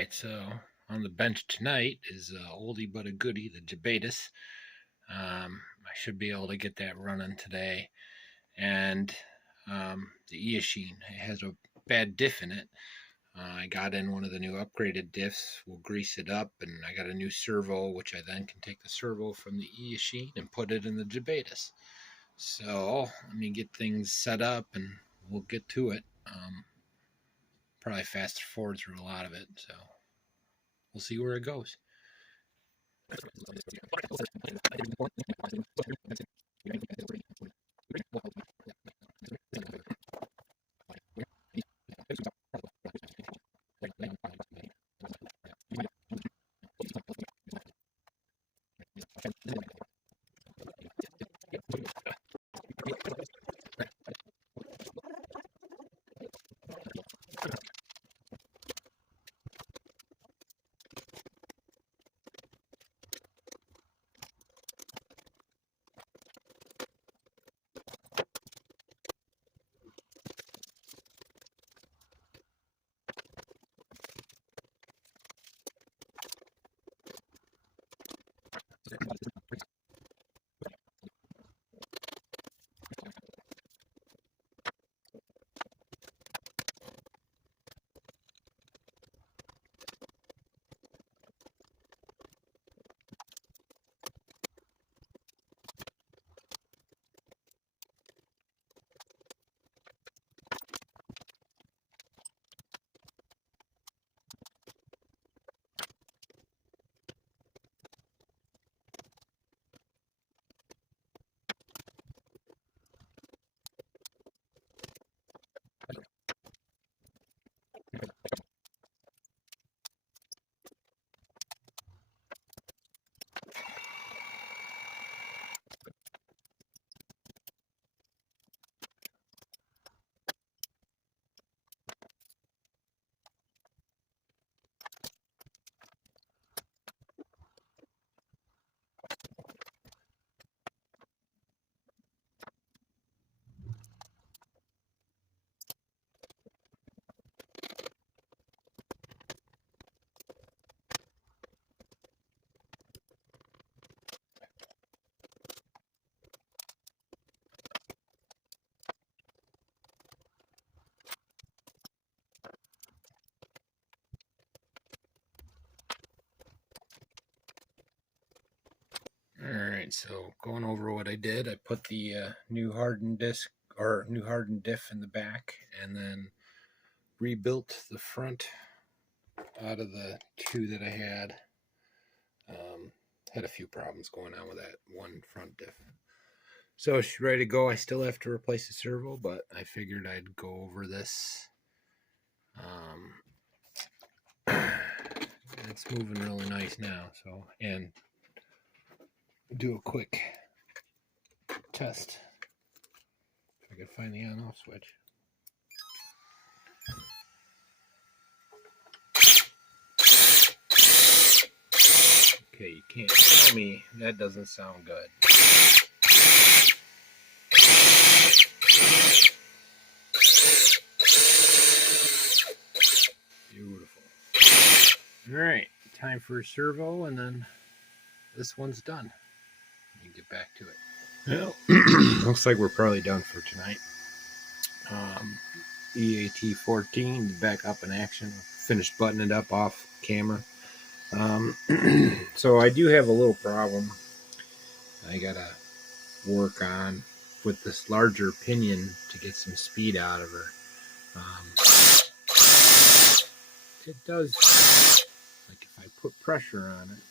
Alright, so on the bench tonight is oldie but a goodie, the Jabetus. I should be able to get that running today. And the EAT14, it has a bad diff in it. I got in one of the new upgraded diffs. We'll grease it up, and I got a new servo, which I then can take the servo from the EAT and put it in the Jabetus. So let me get things set up, and we'll get to it. Probably fast forward through a lot of it, so we'll see where it goes. Alright, so going over what I did, I put the new hardened diff in the back, and then rebuilt the front out of the two that I had. Had a few problems going on with that one front diff. So it's ready to go. I still have to replace the servo, but I figured I'd go over this. It's moving really nice now, so, and do a quick test if I can find the on-off switch. Okay, you can't tell me that doesn't sound good. Beautiful. Alright, time for a servo, and then this one's done. Let me get back to it. Well, looks like we're probably done for tonight. EAT14 back up in action. Finished buttoning it up off camera. So I do have a little problem I gotta work on with this larger pinion to get some speed out of her. It does, like if I put pressure on it,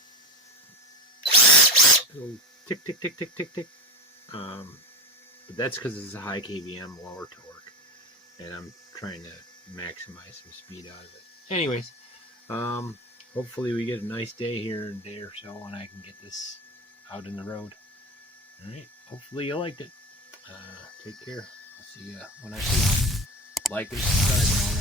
it'll tick, tick, tick, tick, tick, tick. But that's because it's a high KVM, lower torque, and I'm trying to maximize some speed out of it. Anyways, hopefully we get a nice day here in a day or so, and I can get this out in the road. All right, hopefully you liked it. Take care. I'll see you when I see you. Like and subscribe and all that.